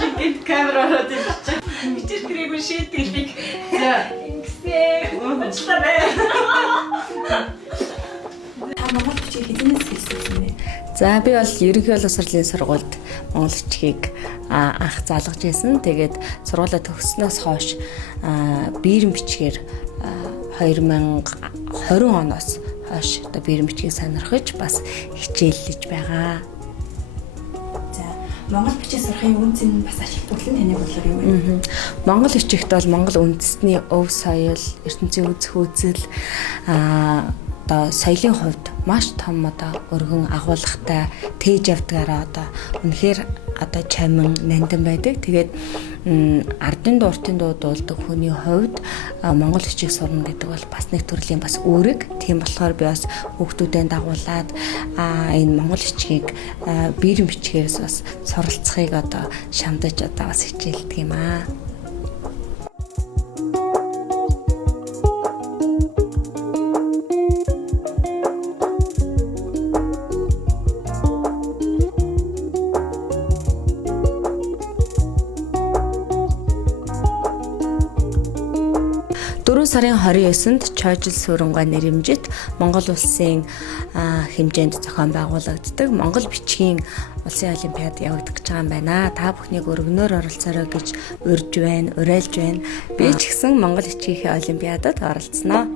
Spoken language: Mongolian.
Жинхэнэ камер ороод ирчих. Хичээл гэрээгүй шийдэлийг. За. Ингэсэн. Уучлаарай. Та Монгол бичгийг хэзээс хэлсэн бэ? За би бол ерөнхий боловсролын сургуульд монгол бичгийг анх заалгаж байсан. Тэгээд сургуулаа төгссөнөөс хойш биерэн бичгээр 2020 оноос хойш одоо биерэн бичгийг сонирхож бас хичээллэж байгаа. За монгол бичиг сурахын үн цэн бас ашиглал нь таны бодлоор юу вэ? Монгол бичигт бол монгол үндэсний өв соёл, ертөнцийн үзэх үзэл одоо соёлын хувьд маш том одоо өргөн агуулгатай тээж явдгаараа одоо үнэхээр одоо чамин нандин байдаг. Тэгээд ардын дууртын дуу дуулдаг хүний хувьд монгол бичиг сурна гэдэг бол бас нэг төрлийн бас үүрэг. Тийм болохоор би бас хүүхдүүдэд дагуулад энэ монгол бичгийг биерэн бичгээрээс бас суралцахыг одоо шандаж одоо бас хичээлдэг юм аа. Сарын 29-нд Чойжил сүрэнгаа нэрэмжит Монгол улсын хэмжээнд зохион байгуулагддаг Монгол бичгийн улсын олимпиад явагдаж байгаа юм байна. Та бүхнийг өргөнөөр оролцоорой гэж урьж байна, уриалж байна. Би ч гэсэн Монгол бичгийн олимпиадад оролцсноо.